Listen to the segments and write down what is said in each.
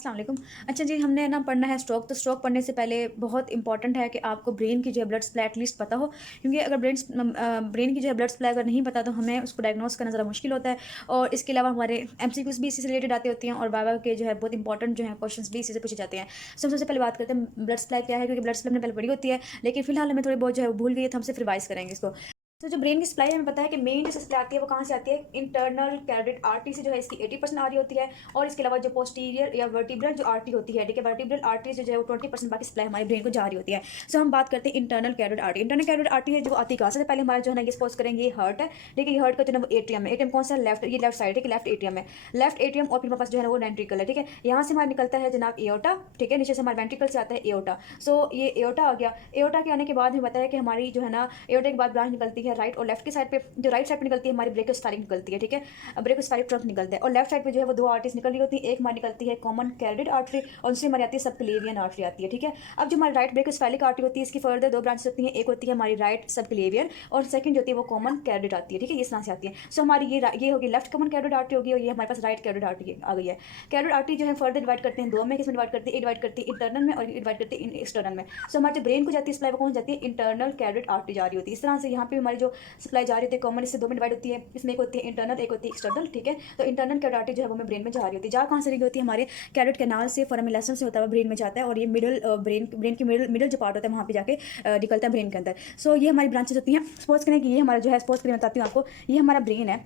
अस्सलाम वालेकुम। अच्छा जी, हमने ना पढ़ना है स्ट्रोक। तो स्ट्रोक पढ़ने से पहले बहुत इंपॉर्टेंट है कि आपको ब्रेन की जो है ब्लड सप्लाई एटलीस्ट पता हो, क्योंकि अगर ब्रेन की जो है ब्लड सप्लाई अगर नहीं पता तो हमें उसको डायग्नोस करना ज़रा मुश्किल होता है। और इसके अलावा हमारे एमसीक्यूज़ भी इसी से रिलेटेड आते होती हैं और बाबा के जो है बहुत इंपॉर्टेंट जो है क्वेश्चंस भी इसी से पूछे जाते हैं। सबसे पहले बात करते हैं ब्लड सप्लाई क्या है, क्योंकि ब्लड सप्लाई हमने पहले पढ़ी होती है, लेकिन फिलहाल हमें थोड़ी बहुत जो है भूल गई है, तो हमसे फिर रिवाइज करेंगे इसको। तो जो ब्रेन की सप्लाई हमें पता है कि मेन जो सप्लाई आती है वो कहाँ से आती है, इंटरनल कैरोटिड आर्टरी से जो है इसकी 80% आ रही होती है। और इसके अलावा जो पोस्टीरियर या वर्टिब्रल जो आर्टरी होती है, ठीक है, वर्टिब्रल आर्टरी से जो है वो 20% बाकी सप्लाई हमारे ब्रेन को जा रही होती है। सो हम बात करते हैं internal carotid artery. Internal carotid artery है जो आती कहाँ से, पहले हमारे जो है ना ये सपोज करेंगे ये हार्ट है, ठीक है, ये हार्ट का जो है वो एट्रियम है। एट्रियम कौन सा, लेफ्ट, ये लेफ्ट साइड है कि लेफ्ट एट्रियम है, लेफ्ट एट्रियम। और फिर हमारे पास जो है वो वेंट्रिकल है, ठीक है, यहाँ से हमारा निकलता है जनाब एओर्टा, ठीक है, नीचे से हमारे वेंट्रिकल से आता है एओर्टा। सो ये एओर्टा आ गया। एओर्टा के आने के बाद हमें पता है कि हमारी जो है ना एओर्टा के बाद ब्रांच निकलती है राइट और लेफ्ट की साइड पे। जो राइट साइड पे निकलती है हमारी ब्रेकियोस्फेरिक निकलती है, ठीक है, ब्रेकियोस्फेरिक ट्रंक निकलता है। और लेफ्ट साइड पे जो है वो दो आर्टरीज निकल रही होती है, एक हमारी निकलती है कॉमन कैरोटिड आर्टरी और दूसरी हमारी आती है सबक्लेवियन आर्टरी आती है, ठीक है। अब जो हमारी राइट ब्रेकियोस्फेरिक आर्टरी होती है इसकी फर्दर दो ब्रांचेस होती हैं, एक होती है हमारी राइट सबक्लेवियन और सेकंड जो होती है वो कॉमन कैरोटिड आती है, ठीक है, इस तरह से आती है। सो हमारी ये होगी लेफ्ट कॉमन कैरोटिड आर्टरी होगी और ये हमारे पास राइट कैरोटिड आर्टरी आ गई है। कैरोटिड आर्टरी जो है फर्दर डिवाइड करते हैं दो में, किसमें डिवाइड करती है, डिवाइड करती है इंटरनल में और डिवाइड करती है एक्सटर्नल में। सो हमारे जो ब्रेन को जाती है सप्लाई वो कौन जाती है, इंटरनल कैरोटिड आर्टरी जा रही होती है। इस तरह से यहाँ पे हमारी जो सप्लाई जा रही होती है कॉमन इससे दो में डिवाइड होती है, इसमें एक होती है इंटरनल एक होती है एक्सटर्नल, ठीक है। तो इंटरनल कैरोटिड आर्टरी जो है वो हमें ब्रेन में जा रही होती है। जा कहाँ से रही होती है, हमारे कैरोटिड कैनाल से फोरामिन से होता है ब्रेन में जाता है और ये ब्रेन की मिडल जो पार्ट होता है वहाँ पे जाके निकलता है ब्रेन के अंदर। सो ये हमारी ब्रांचेस होती हैं। सपोज करें कि ये हमारा जो है, सपोज करें बताती हूँ आपको, ये हमारा ब्रेन है,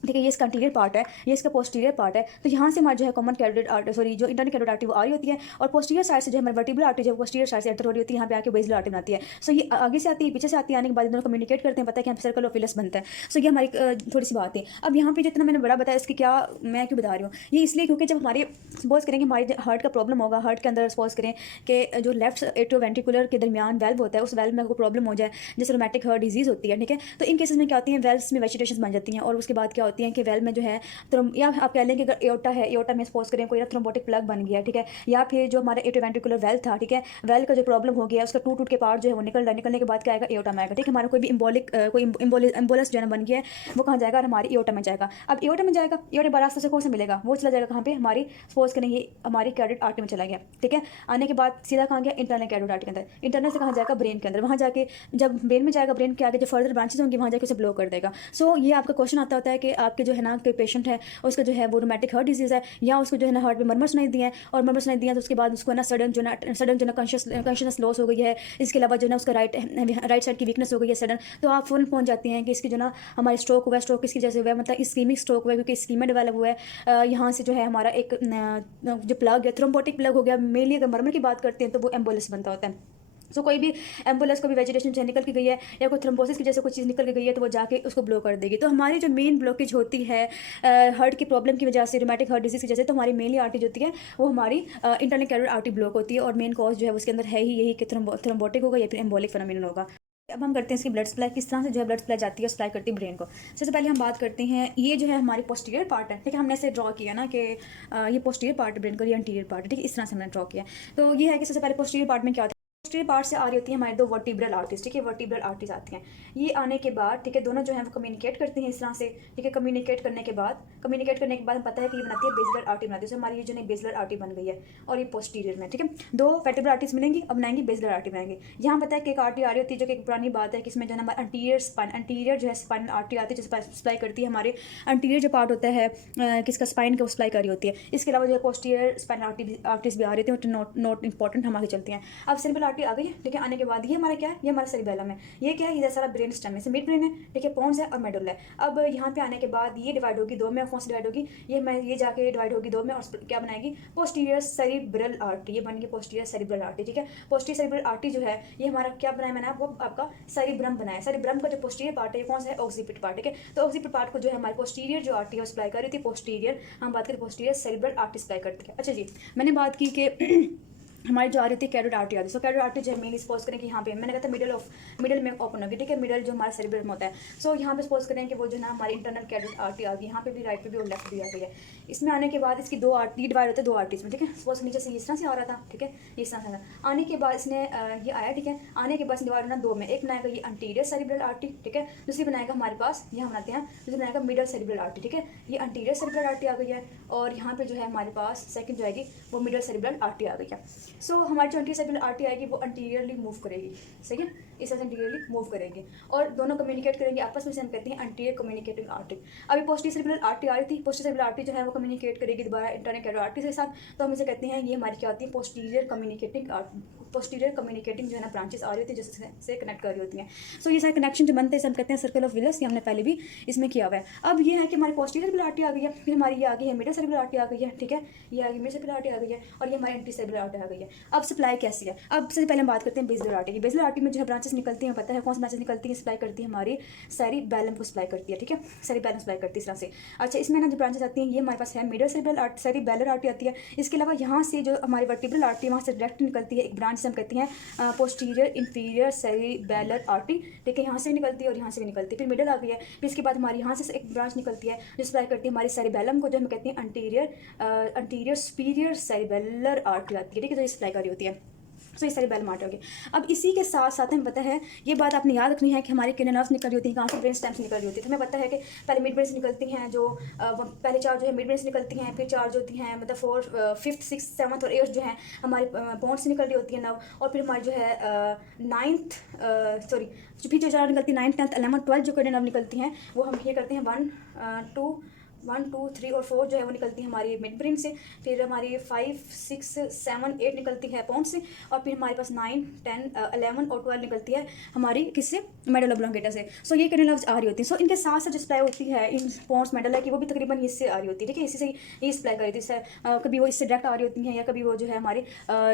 ठीक है, ये इसका इंटीरियर पार्ट है, ये इसका पोस्टीरियर पार्ट है। तो यहाँ से हमारा जो है कॉमन कैरोटिड आर्टरी, सॉरी, जो इंटरनल कैरोटिड आर्टरी वो आ रही होती है और पोस्टीरियर साइड से जो है हमारी वर्टिब्रल आर्टरी जो पोस्टीरियर साइड से एंटर हो रही होती है, यहाँ पे आके बेसिलर आर्टरी बनाती है। सो ये आगे से आती है पीछे से आती है, आने के बाद दोनों कम्युनिकेट करते हैं, पता है कि यहाँ पे सर्कल ऑफ विलस बनता है। सो ये हमारी थोड़ी सी बात है। अब यहाँ पे जितना मैंने बड़ा बताया इसकी क्या मैं क्यों बता रही हूँ, ये इसलिए क्योंकि जब हमारे सपोज करें कि हमारे हार्ट का प्रॉब्लम होगा, हार्ट के अंदर सपोज करें कि जो लेफ्ट एट्रोवेंट्रिकुलर के दरमियान वेल्व होता है उस वेल्व में कोई प्रॉब्लम हो जाए, जैसे रोमैटिक हार्ट डिजीज होती है, ठीक है, तो इन केसेस में क्या होती है, वेल्व्स में वेजिटेशन बन जाती हैं और उसके बाद क्या होती है कि वेल्व में जो है या आप कह लें कि अगर एओर्टा है, एओर्टा में सपोज करें कोई थ्रोम्बोटिक प्लग बन गया, ठीक है, या फिर जो हमारा एट्रोवेंट्रिकुलर वेल्व था, ठीक है, वेल्व का जो प्रॉब्लम हो गया उसका टूट के पार्ट जो है वो निकल रहा है, निकलने के बाद क्या आएगा, एओर्टा में आएगा, ठीक है। हमारा कोई भी एम्बोलस जो है बन गया है वो कहाँ जाएगा, हमारी एओर्टा में जाएगा। अब एओर्टा में जाएगा, एओर्टा रास्ते से कौन से मिलेगा, वो चला जाएगा कहाँ पे, हमारी सपोज करें ये हमारी कैरोटिड आर्टरी में चला गया, ठीक है। आने के बाद सीधा कहाँ गया, इंटरनल कैरोटिड आर्टरी के अंदर, इंटरनल से कहाँ जाएगा, ब्रेन के अंदर, वहाँ जाके जब ब्रेन में जाएगा, ब्रेन के आगे जो फर्दर ब्रांचेस होंगी वहाँ जाके उसे ब्लॉक कर देगा। सो ये आपका क्वेश्चन आता होता है कि आपके जो है ना कोई पेशेंट है उसका जो है वो रोमैटिक हार्ट डिजीज़ है या उसको जो है ना हार्ट में मरमर सुनाई दिए हैं और मरमर सुनाई दिए तो उसके बाद उसको ना सडन जो ना कॉन्शियसनेस लॉस हो गई है, इसके अलावा जो ना उसका राइट साइड की वीकनेस हो गई है सडन, तो आप फ़ौरन पहुंच जाते हैं कि इसकी जो ना हमारे स्ट्रोक हुआ है, स्ट्रोक किसकी वजह से हुआ है, मतलब इस्कीमिक स्ट्रोक हुआ है क्योंकि स्कीमा डेवलप हुआ है। यहाँ से जो है हमारा एक जो प्लग है थ्रोम्बोटिक प्लग हो गया। मेनली अगर मरमर की बात करते हैं तो वो एम्बोलिस बनता होता है। सो कोई भी एम्बुलेंस को भी वेजिटेशन से निकल के गई है या कोई थ्रोम्बोसिस की जैसे कोई चीज़ निकल के गई है तो वो जाके उसको ब्लो कर देगी। तो हमारी जो मेन ब्लॉकेज होती है हार्ट की प्रॉब्लम की वजह से, रोमैटिक हार्ट डिजीज़ की वजह से, तो हमारी मेनली आर्टरी होती है वो हमारी इंटरनल कैरोटिड आर्टरी ब्लॉक होती है और मेन कॉज जो है उसके अंदर है ही यही कि थ्रोम्बोटिक होगा या फिर एम्बोलिक फेनोमेनन होगा। अब हम करते हैं इसकी ब्लड सप्लाई किस तरह से जो है ब्लड सप्लाई जाती है, सप्लाई करती है ब्रेन को। सबसे पहले हम बात करते हैं, ये जो है हमारी पोस्टीरियर पार्ट है, ठीक है, हमने ऐसे ड्रॉ किया ना कि ये पोस्टीरियर पार्ट है ब्रेन का, ये एंटीरियर पार्ट है, ठीक है, इस तरह से हमने ड्रॉ किया। तो ये है कि सबसे पहले पोस्टीरियर पार्ट में क्या होता है, पोस्टीरियर पार्ट से आ रही होती है हमारी दो वर्टिब्रल आर्टरीज, ठीक है, वर्टिब्रल आर्टरीज आती हैं। ये आने के बाद, ठीक है, दोनों जो है वो कम्युनिकेट करती हैं इस तरह से, ठीक है, कम्युनिकेट करने के बाद हमें पता है कि ये बनाती है बेसिलर आर्टरी बनाती है। हमारी ये जो है बेसिलर आर्टरी बन गई है और ये पोस्टीरियर में, ठीक है, दो वर्टिब्रल आर्टरीज मिलेंगी, अब बनाएंगी बेसिलर आर्टरी बनाएंगे। यहाँ पता है कि एक आर्टरी आ रही होती है जो कि एक पुरानी बात है कि इसमें जो है हमारा एंटीरियर जो है स्पाइन आर्टरी आती है जो सप्लाई करती है हमारे एंटीरियर जो पार्ट होता है किसका, स्पाइन का, सप्लाई कर रही होती है। इसके अलावा जो है पोस्टीरियर स्पाइन आर्टरीज भी आ रही थी, नोट इंपॉर्टेंट हम आगे चलती हैं। अब सेरेब्रल आर्टरी आ गई है, ठीक है, आने के बाद ये हमारा क्या है, ये हमारा सेरिबेलम है, ये क्या है, ये सारा ब्रेन स्टेम है, मिड ब्रेन है, ठीक है, पोन्स है और मेडुल है। अब यहाँ पे आने के बाद ये डिवाइड होगी दो में, कौन सी डिवाइड होगी, ये जाके डिवाइड होगी दो में और क्या बनाएगी, पोस्टीरियर सेरिब्रल आर्टरी, ये बनेगी पोस्टीरियर सेरिब्रल आर्टरी, ठीक है। पोस्टीरियर सेरिब्रल आर्टरी जो है ये हमारा क्या बनाया मैंने, वो आपका सेरिब्रम बनाया। सेरिब्रम का जो पोस्टीरियर पार्ट है कौन सा है, ऑक्सीपिट पार्ट, ठीक है। तो ऑक्सीपिट पार्ट को जो है हमारे पोस्टीरियर जो आर्टरी है वो सप्लाई कर रही थी, पोस्टीरियर हम बात करें पोस्टीरियर सेरिब्रल आर्टरी सप्लाई करती है। अच्छा जी, मैंने बात की कि हमारी जो आ रही थी कैरोट आर्टरी आ रही है। सो कैरोट आर्टरी जो है मेनली सपोज करें कि यहाँ पे मैंने कहा था मिडिल में ओपन होगी, ठीक है, मिडिल जो हमारा सेरिब्रम होता है। सो यहाँ पे सपोज करें कि वो जो ना हमारी इंटरनल कैरोट आर्टरी आ गई, यहाँ पे भी राइट पे भी और लेफ्ट भी आ गई है। इसमें आने के बाद इसकी दो आर्टरी डिवाइड होते हैं दो आर्टरीज में, ठीक है। सपोज नीचे से इस तरह से आ रहा था, ठीक है, ये इस तरह से आने के बाद इसने ये आया, ठीक है, आने के बाद डिवाइड होना दो में, एक बनाएगा ये अंटीरियर सेरिब्रल आर्टरी, ठीक है, दूसरी बनाएगा हमारे पास यहाँ बनाते हैं, दूसरी बनाएगा मिडल सेरिब्रल आर्टरी, ठीक है, ये अंटीरियर सेरिब्रल आर्टरी आ गई है। और यहाँ पे जो है हमारे पास सेकंड जो आएगी वो मिडल सेरिब्रल आर्टरी आ गई है। सो हमारी जो अंटीरियर सेरिब्रल आर्टरी आएगी वो अंटीरियरली मूव करेगी, सही है, इस तरह से अंटीरियरली मूव करेगी और दोनों कम्युनिकेट करेंगे आपस में, से हम कहते हैं अंटीरियर कम्युनिकेटिंग आर्टरी। अभी पोस्टीरियर सेरिब्रल आर्टरी आ रही थी, पोस्टीरियर सेरिब्रल आर्टरी जो है वो कम्युनिकेट करेगी दोबारा इंटरनल कैरोटिड आर्टरी के साथ, तो हम इसे कहते हैं ये हमारी क्या होती है, पोस्टीरियर कम्युनिकेटिंग जो है ना ब्रांचेस आ रही होती है जिससे कनेक्ट कर रही होती हैं। सो ये सारे कनेक्शन जो बनते हैं हम कहते हैं सर्कल ऑफ विलस, ये हमने पहले भी इसमें किया हुआ है। अब ये है कि हमारी पोस्टीरियर सेरिब्रल आर्टरी आ गई है, फिर हमारी ये आ गई है मिडल सेरिब्रल आर्टरी आ गई है, ठीक है, ये आ गई मिडल सेरिब्रल आर्टरी आ गई है और ये हमारी एंटी सेरिब्रल आर्टरी आ गई है। अब सप्लाई कैसी है, अब सबसे पहले हम बात करते हैं बेसिलर आर्टरी की। बेसिलर आर्टरी में जो है ब्रांचेस निकलती हैं, पता है कौन सी ब्रांचेस निकलती हैं, सप्लाई करती है हमारी सेरिबैलम को सप्लाई करती है, ठीक है, सेरिबैलम सप्लाई करती है इस तरह से। अच्छा, इसमें ना जो ब्रांचेस आती हैं ये हमारे पास है मिडल सेरिबैलर आर्टरी आती है। इसके अलावा यहाँ से जो हमारी वर्टिब्रल आर्टरी वहाँ से डायरेक्ट निकलती है एक ब्रांच से हम कहते हैं पोस्टीरियर इंफीरियर सेरिबैलर आर्टरी, ठीक है, यहाँ से निकलती है और यहाँ से भी निकलती है। फिर मिडल आ गई है, फिर इसके बाद हमारी यहाँ से एक ब्रांच निकलती है जो सप्लाई करती है हमारी सेरिबैलम को, जो हम कहते हैं अंटीरियर सुपीरियर सेरिबैलर आर्टरी आती है, ठीक है, जो सप्लाई कर रही होती है। सो ये सारी बेल मार्ट होगी। अब इसी के साथ साथ हमें पता है, ये बात आपने याद रखनी है कि हमारी किन नर्व्स निकल रही होती हैं, कहाँ से ब्रेन स्टेम से निकल रही होती है। तो हमें पता है कि पहले मिड ब्रेन से निकलती हैं, जो पहले चार जो है मिड ब्रेन से निकलती हैं, फिर चार जो होती हैं मतलब 4, 5, 6, 7 और 8 जो है हमारी बोन से निकल रही होती है नर्व, और फिर हमारी जो है 9th फिर जो चार निकलती है 9th, 10th, 11th, 12 जो नर्व निकलती हैं वो हम ये करते हैं 1, 2, 3 और 4 जो है वो निकलती है हमारी मिड ब्रेन से, फिर हमारी 5, 6, 7, 8 निकलती है पोन से, और फिर हमारे पास 9, 10, 11 और 12 निकलती है हमारी किससे, मेडल ऑब्लोंगेटा से। सो ये किरण लफ्ज आ रही होती है। सो इनके साथ साथ जो सप्लाई होती है इन पोन्स मेडल है कि वो भी तकरीबन इससे आ रही होती है, ठीक है, इसी से ये सप्लाई कर रही होती है। कभी वो इससे डायरेक्ट आ रही होती हैं या कभी वो जो है हमारी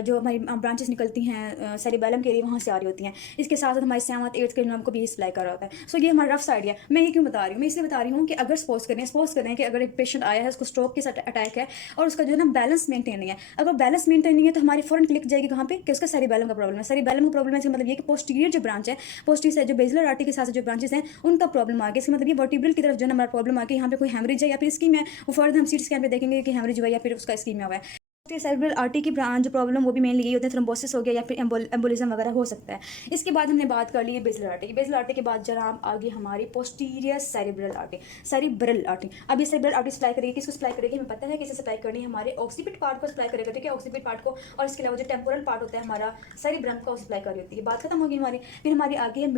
जो हमारी ब्रांचेस निकलती हैं सेरिबैलम के लिए वहाँ से आ रही होती हैं। इसके साथ साथ हमारे 7th, 8th के नर्व को भी सप्लाई कर रहा होता है। सो ये हमारा रफ आइडिया। मैं ये क्यों बता रही हूँ, मैं इसलिए बता रही हूँ कि अगर सपोज करें कि अगर एक पेशेंट आया है, उसको स्ट्रोक के साथ अटैक है और उसका जो है ना बैलेंस मेंटेन नहीं है, अगर बैलेंस मेंटेन नहीं है तो हमारी फौरन क्लिक जाएगी कहाँ पे कि उसका सेरिबैलम का प्रॉब्लम है। सेरिबैलम का प्रॉब्लम है इसका मतलब ये कि पोस्टीरियर जो ब्रांच है, पोस्टीरियर जो बेसिलर आर्टरी के साथ जो ब्रांचेस हैं उनका प्रॉब्लम आ गया। इसका मतलब ये वर्टिब्रल की तरफ जो है हमारा प्रॉब्लम आ गया, यहाँ पे कोई हेमरेज है या फिर स्कीम है, वो फर्दर हम सीटी स्कैन पे देखेंगे कि हेमरेज हुआ या फिर उसका स्कीम हुआ है। सेरिब्रल आर्टरी की जो प्रॉब्लम वो भी मेनली यही होता है, थ्रोम्बोसिस हो गया या फिर एम्बोलिज्म वगैरह हो सकता है। इसके बाद हमने बात कर ली है बेसिलर आर्टरी की। बेसिलर आर्टरी के बाद जरा हम आगे हमारी पोस्टीरियर सेरिब्रल आर्टरी। अब ये सेरिब्रल आर्टरी सप्लाई करेगी, किसको सप्लाई करेगी, हमें पता है किसे सप्लाई करनी है, हमारे ऑक्सीपिट पार्ट को सप्लाई करेगा, ठीक है, ऑक्सीपिट पार्ट को, और इसके अलावा जो टेम्पोरल पार्ट होता है हमारा सेरिब्रम का सप्लाई कर रही होती है। बात खत्म होगी हमारी। फिर हमारी आगे है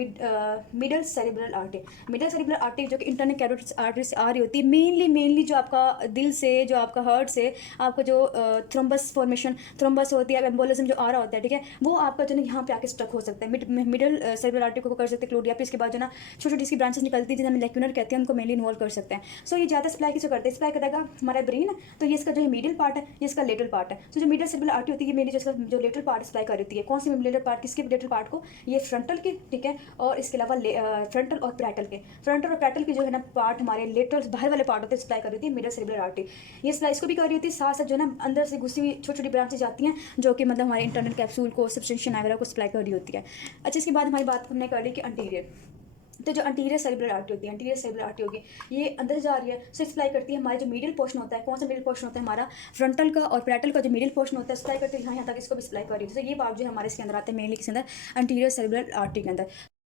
middle cerebral artery. Middle cerebral artery जो कि इंटरनल कैरोटिड आर्टरी से आ रही होती है, मेनली जो आपका दिल से, जो आपका हार्ट से आपका जो थ्रोम्बस फॉर्मेशन, थ्रोम्बस होती है, एम्बोलिज्म जो आ रहा होता है, ठीक है, वो आपका जो है यहाँ पे आके स्टक हो सकता है। मिडल सेरिब्रल आर्टरी को कर सकते हैं क्लोड, या फिर इसके बाद जो ना छोटी छोटी इसकी ब्रांचेस निकलती है जिन्हें हम लेक्यूनर कहते हैं, उनको मेनली इन्वॉल्व कर सकते हैं। सो ये ज़्यादा सप्लाई किसको करते हैं, सप्लाई करेगा हमारा ब्रेन, तो ये इसका जो है मिडिल पार्ट है, ये इसका लेटरल पार्ट है। तो जो मिडल सेरिब्रल आर्टरी होती है मेनली जो लेटरल पार्ट सप्लाई कर रही है, कौन सी लेटरल पार्ट, किसके लेटरल पार्ट को, ये फ्रंटल के, ठीक है, और इसके अलावा फ्रंटल और पैरेटल के जो है ना पार्ट हमारे लेटरल बाहर वाले पार्ट होते हैं सप्लाई कर रही है मिडल सेरिब्रल आर्टरी। ये सप्लाई इसको भी कर रही होती है, साथ साथ जो है ना अंदर से घुसी हुई छोटी छोटी ब्रांचेज जाती हैं जो कि मतलब हमारे इंटरनल कैप्सूल को, सब्सटेंशियन वगैरह को सप्लाई कर रही होती है। अच्छा, इसके बाद हमारी बात हमने कर ली कि अंटीरियर, तो जो अंटीरियर सेरिब्रल आर्टरी होती है, अंटीरियर सेरिब्रल आर्टरी होगी, ये अंदर जा रही है, सो सप्लाई करती है हमारे जो मिडिल पोर्शन होता है, कौन सा मिडिल पोर्शन होता है हमारा, फ्रंटल का और पैरेटल का जो मिडिल पोर्शन होता है सप्लाई करती है यहाँ तक, इसको भी सप्लाई कर रही है। तो ये पार्ट जो है हमारे इसके अंदर आते हैं मेनली किसके अंदर, अंटीरियर सेरिब्रल आर्टरी के अंदर।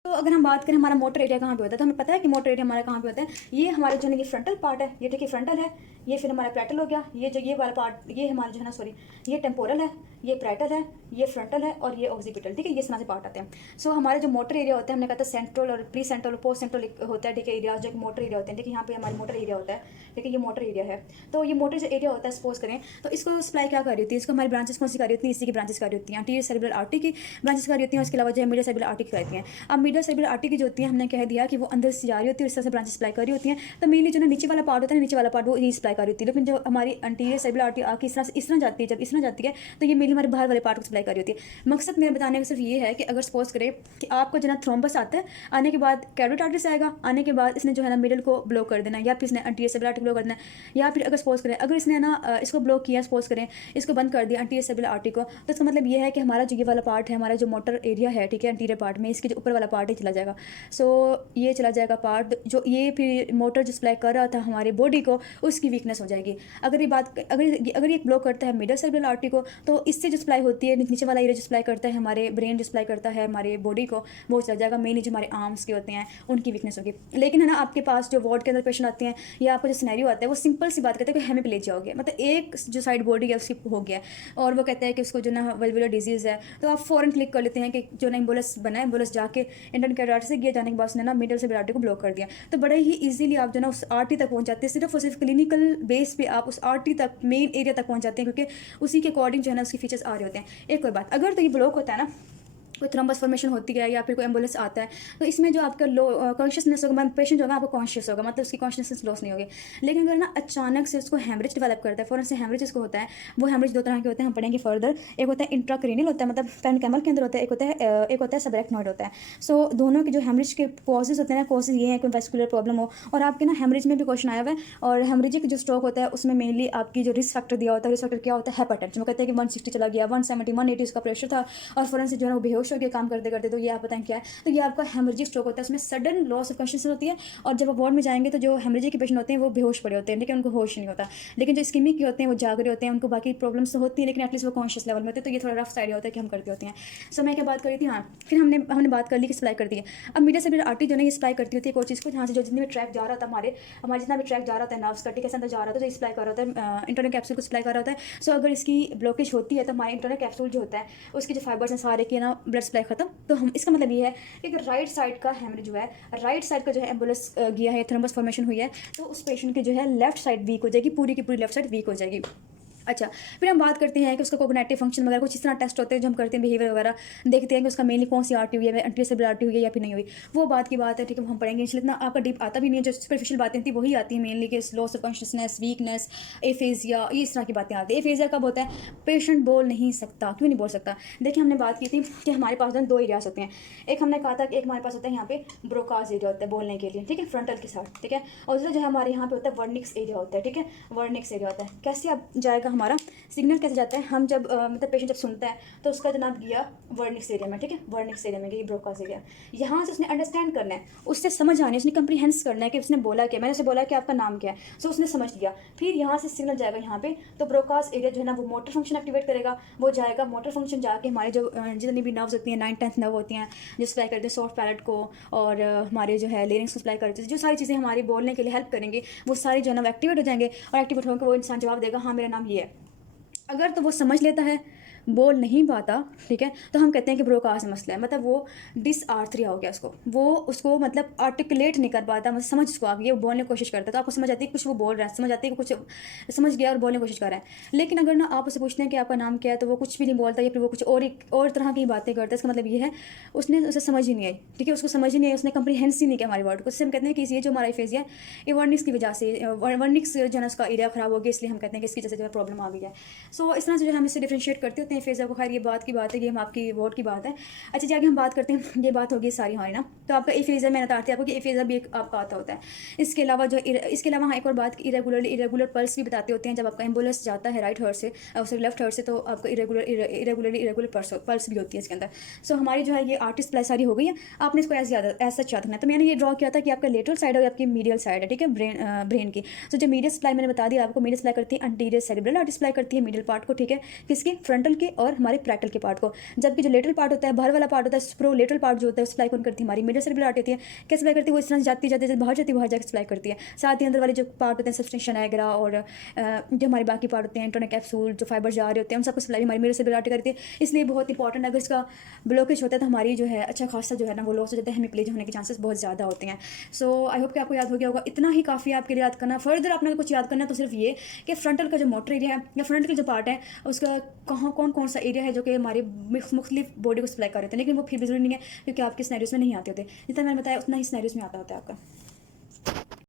तो अगर हम बात करें हमारा मोटर एरिया कहाँ पे होता है, तो हमें पता है कि मोटर एरिया हमारा कहाँ पे होता है, ये हमारे जो है ये फ्रंटल पार्ट है, ये देखिए फ्रंटल है, ये फिर हमारा पैरेटल हो गया, ये जो ये वाला पार्ट ये हमारा जो है ना ये टेम्पोरल है, ये पैरेटल है, ये फ्रंटल है और ये ऑक्सीपिटल, ठीक है, ये इस तरह से पार्ट आते हैं। सो हमारे जो मोटर एरिया होता है, हमने कहा था सेंट्रल और प्री सेंट्रल और पोस्ट सेंट्रल होता है, ठीक है, एरिया जो मोटर एरिया होते हैं, ठीक है, यहाँ पे हमारा मोटर एरिया होता है, ठीक है, ये मोटर एरिया है। तो ये मोटर जो एरिया होता है सपोज करें, तो इसको सप्लाई क्या कर रही होती है, इसको हमारी ब्रांचेस कौन सी कर रही होती है, इसी की ब्रांचेस कर रही होती हैं, अंटीरियर सेरिब्रल आर्टरी की ब्रांचेस कर रही होती हैं, उसके अलावा जो है मिडल सेरिब्रल आर्टरी की रहती हैं। अब मिडल मीडियल सेरेब्रल आर्टरी की जो होती है, हमने कह दिया कि वो अंदर से जा रही होती है, इस तरह से ब्रांचेस सप्लाई कर रही होती हैं। तो मेनली जो ना नीचे वाला पार्ट होता है, नीचे वाला पार्ट वो ये सप्लाई कर रही होती है। लेकिन जो हमारी एंटीरियर सेरेब्रल आर्टरी आके इस तरह जाती है, जब इस तरह जाती है तो ये मेनली हमारे बाहर वाले पार्ट को सप्लाई कर रही होती है। मकसद मेरे बताने का सिर्फ ये है कि अगर सपोज करें कि आपको जो ना थ्रोम्बस आता है, आने के बाद कैरोटिड आर्टरी से आएगा, आने के बाद इसने जो है ना मिडल को ब्लॉक कर देना, या फिर इसने एंटीरियर सेरेब्रल आर्टरी ब्लॉक कर देना, या फिर अगर सपोज करें अगर इसने ना इसको ब्लॉक किया, सपोज करें इसको बंद कर दिया एंटीरियर सेरेब्रल आर्टरी को, तो इसका मतलब ये है कि हमारा जो ये वाला पार्ट है, हमारा जो मोटर एरिया है, ठीक है, एंटीरियर पार्ट में इसके जो ऊपर वाला पार्ट है चला जाएगा। सो ये चला जाएगा पार्ट, जो ये फिर मोटर जो सप्लाई कर रहा था हमारे बॉडी को, उसकी वीकनेस हो जाएगी। अगर ये बात अगर ये ब्लॉक करता है मिडल सेरेब्रल आर्टरी को, तो इससे जो सप्लाई होती है, नीचे वाला एरिया जो सप्लाई करता है हमारे ब्रेन, जो सप्लाई करता है हमारे बॉडी को, वो चला जाएगा। मेनली जो हमारे आर्म्स के होते हैं उनकी वीकनेस होगी। लेकिन है ना, आपके पास जो वार्ड के अंदर पेशेंट आते हैं या आपका जो सिनेरियो आता है, वो सिंपल सी बात कहते हैं कि हेमीप्लेजिया हो गया, मतलब एक जो साइड बॉडी है उसकी हो गया, और वो कहते हैं कि उसको जो ना वल्वुलर डिजीज़ है, तो आप फ़ौरन क्लिक कर लेते हैं कि जो ना एम्बुलेंस बना है, एम्बुलेंस जाके इंटरन कैरोटिड आर्टरी से गया, जाने के बाद उसने ना मिडल सेरेब्रल आर्टरी को ब्लॉक कर दिया। तो बड़े ही ईजिली आप जो ना उस आर्टरी तक पहुंच जाते हैं, सिर्फ और सिर्फ क्लिनिकल बेस पे आप उस आर्टरी तक, मेन एरिया तक पहुंच जाते हैं, क्योंकि उसी के अकॉर्डिंग जो है ना उसके फीचर्स आ रहे होते हैं। एक और बात, अगर तो ये ब्लॉक होता है ना, कोई थ्रम्बस फॉर्मेशन होती है या फिर कोई एम्बुलेंस आता है, तो इसमें जो आपका लो कॉन्शियसनेस होगा, पेशेंट जो होगा आपको कॉन्शियस होगा, मतलब उसकी कॉन्शियसनेस लॉस नहीं होगी। लेकिन अगर ना अचानक से उसको हेमरेज डेवलप करता है, फॉरन से हेमरेज इसको होता है, वो हेमरेज दो तरह के होते हैं, हम पढ़ेंगे फर्दर। एक होता है इंट्राक्रेनियल होता है, मतलब पेरिन्काइमल के अंदर होता है, एक होता है सबरेक्नॉइड होता है। सो दोनों के जो हेमरेज के कॉजेज होते हैं ना, कॉजेज ये हैं कि वेस्कुलर प्रॉब्लम हो, और आपके ना हेमरेज में भी क्वेश्चन आया हुआ है, और हेमरेजिक जो स्ट्रोक होता है उसमें मेनली आपकी जो रिस्क फैक्टर दिया होता है, रिस्क फैक्टर क्या होता है, हाइपरटेंशन। वो कहते हैं कि 160 चला गया, 170 180 उसका प्रेशर था, और फॉरन से जो है वो बेहोश हो गया काम करते करते, तो ये आप बताएं क्या है। तो ये आपका हेमरेजिक स्ट्रोक होता है, उसमें सडन लॉस ऑफ कॉन्शियसनेस होती है, और जब आप वार्ड में जाएंगे तो जो हेमरेजिक के पेशेंट होते हैं वो बेहोश पड़े होते हैं, लेकिन उनको होश नहीं होता। लेकिन जो इस्कीमिक के होते हैं वो जाग रहे होते हैं, उनको बाकी प्रॉब्लम्स तो होती है, लेकिन एटलीस्ट वो कॉन्शियस लेवल में होते हैं। तो ये थोड़ा रफ आइडिया होता है कि हम करते होते हैं। सो मैं क्या बात करी थी, हाँ, फिर हमने बात कर ली कि सप्लाई करती है। अब मीडियल सेरेब्रल आर्टरी जो है ये सप्लाई करती होती है कोई चीज़ को, जहाँ से जो जितने भी ट्रैक जा रहा था हमारे जितना भी ट्रैक जा रहा था नर्व्स का, ठीक है, अंदर जा रहा था, तो सप्लाई कर रहा होता है, इंटरनल कैप्सूल को सप्लाई कर रहा होता है। सो अगर इसकी ब्लॉकेज होती है तो हमारे इंटरनल कैप्सूल जो होता है उसके जो फाइबर्स हैं सारे की ना ब्लड सप्लाई खत्म। तो हम इसका मतलब ये है कि अगर राइट साइड का हेमरेज जो है, राइट साइड का जो है एम्बुलेंस गया है, थ्रोम्बस फॉर्मेशन हुई है, तो उस पेशेंट की जो है लेफ्ट साइड वीक हो जाएगी, पूरी की पूरी लेफ्ट साइड वीक हो जाएगी। अच्छा, फिर हम बात करते हैं कि उसका कोग्निटिव फंक्शन वगैरह कुछ इस तरह टेस्ट होते हैं जो हम करते हैं, बिहेवियर वगैरह देखते हैं कि उसका मेनली कौन सी आर्टरी हुई है, एंटीरियर सेरेब्रल आर्टरी हुई है या फिर नहीं हुई, वो बात की बात है, ठीक है, वो हम पढ़ेंगे। इसलिए इतना आपका डीप आता भी नहीं है, जो सुपरफिशियल बातें थी वही आती है मेनली, कि loss of consciousness, weakness, aphasia, इस तरह की बातें आती है। एफेजिया कब होता है, पेशेंट बोल नहीं सकता, क्यों नहीं बोल सकता। देखिए हमने बात की थी कि हमारे पास दो एरियाज होते हैं, एक हमने कहा था कि एक हमारे पास होता है यहाँ पे ब्रोकाज एरिया होता है बोलने के लिए, ठीक है, फ्रंटल के साथ, ठीक है, और दूसरा जो है हमारे यहाँ पे होता है वर्निक्स एरिया होता है, ठीक है, वर्निक्स एरिया होता है। कैसे अब जाएगा हमारा सिग्नल, कैसे जाता है, हम जब मतलब पेशेंट जब सुनता है तो उसका जनाब गया वर्निक्स एरिया में, ठीक है, वर्निक्स एरिया में गई, ब्रोकास एरिया, यहाँ से उसने अंडरस्टैंड करना है, उससे समझ आनी है, उसने कंप्रीहेंस करना है कि उसने बोला क्या, मैंने उसे बोला कि आपका नाम क्या है, सो उसने समझ लिया। फिर यहाँ से सिग्नल जाएगा यहाँ पे, तो ब्रोकास एरिया जो है ना वो मोटर फंक्शन एक्टिवेट करेगा, वो जाएगा मोटर फंक्शन जाके हमारे जो जितनी भी नर्व्स होती हैं, 9th नर्व होती हैं जो सप्लाई करते हैं सॉफ्ट पैलेट को, और हमारे जो है लेरिंग्स को सप्लाई करते हैं, जो सारी चीज़ें हमारी बोलने के लिए हेल्प करेंगे, वो सारी जो है ना एक्टिवेट हो जाएंगे, और एक्टिवेट होकर वो इंसान जवाब देगा हाँ मेरा नाम ये है। अगर तो वो समझ लेता है, बोल नहीं पाता, ठीक है, तो हम कहते हैं कि ब्रोकास मसला है, मतलब वो डिसआर्थरिया हो गया उसको, उसको मतलब आर्टिकुलेट नहीं कर पाता, मतलब समझ उसको आ गई, वो बोलने की कोशिश करता है, तो आपको समझ आती है कुछ वो बोल रहा है, समझ आती है कि कुछ समझ गया और बोलने की कोशिश कर रहा है। लेकिन अगर ना आप उसे पूछते हैं कि आपका नाम क्या है, तो वो कुछ भी नहीं बोलता, या फिर वो कुछ और तरह की बातें करता है। इसका मतलब ये है उसे समझ ही नहीं आई, ठीक है, उसको समझ ही नहीं आई, उसने कंप्रीहेंस ही नहीं किया हमारे वर्ड को। इससे हम कहते हैं कि ये जो हमारा एफेजिया ये वर्निक्स की वजह से, वर्निक्स जो है ना उसका एरिया खराब हो गया, इसलिए हम कहते हैं कि इसकी वजह से जो है प्रॉब्लम आ गई है। सो इस तरह से जो हम इससे डिफ्रेंशिएट करते होते हैं एफेजिया को। खैर ये बात की बात है, ये हम आपकी वर्ड की बात है। अच्छा जी, आगे हम बात करते हैं, ये बात होगी सारी हमारी ना, तो आपका एफेजिया मैंने बताती आपको कि एफेजिया भी एक आपका आता होता है। इसके अलावा हाँ एक और बात, इरेगुलर पल्स भी बताते होते हैं, जब आपका एम्बुलेंस जाता है राइट हर्ट से सॉरी लेफ्ट हर्ट से, तो आपका इरेगुलर पल्स भी होती है इसके अंदर। सो हमारी जो है ये आर्टिस्ट प्लाई सारी हो गई है, आपने इसको ऐसा सच याद रखना है। तो मैंने ये ड्रॉ किया था कि आपका लेटरल साइड और आपकी मीडियल साइड है, ठीक है, ब्रेन की। सो जो मीडियल सप्लाई मैंने बता दिया आपको, मीडियल सप्लाई करती है एंटीरियर सेरेब्रल आर्टरी सप्लाई करती है मीडियल पार्ट को, ठीक है, किसकी, फ्रंटल के और हमारे पैरेटल के पार्ट को। जबकि जो लेटरल पार्ट होता है, बाहर वाला पार्ट होता है, सुप्रो लेटरल पार्ट जो होता है सप्लाई कौन करती है, हमारी मीडियल सेरेब्रल आर्टरी होती है। क्या सप्लाई करती है, वो इस तरह जाती जाती बाहर जाती है, बाहर जाकर सप्लाई करती है। साथ ही अंदर वाले जो पार्ट होते हैं सब्सटेंशिया नायग्रा और जो हमारे बाकी पार्ट होते हैं इंटरनल कैप्सूल, जो फाइबर जा रहे होते हैं, उन सबको सप्लाई हमारी मीडियल सेरेब्रल आर्टरी करती है। इसलिए बहुत इंपॉर्टेंट है, अगर इसका ब्लॉकेज होता है तो हमारी जो है अच्छा खासा जो है ना वो लॉस हो जाता है, हेमिप्लेजिया होने के चांसेस बहुत ज़्यादा होते हैं। सो आई होप कि आपको याद हो गया होगा, इतना ही काफ़ी आपके लिए याद करना। फर्दर आपने कुछ याद करना है तो सिर्फ ये कि फ्रंटल का जो मोटर एरिया है या फ्रंटल जो पार्ट है उसका कहाँ कौन कौन सा एरिया है जो कि हमारी मुख्तलिफ बॉडी को सप्लाई कर रहे थे, लेकिन वो फिर भी ज़रूरी नहीं है क्योंकि आपके स्नैरियोज़ में नहीं आते होते। जितना मैंने बताया उतना ही स्नैरियोज़ में आता होता है आपका।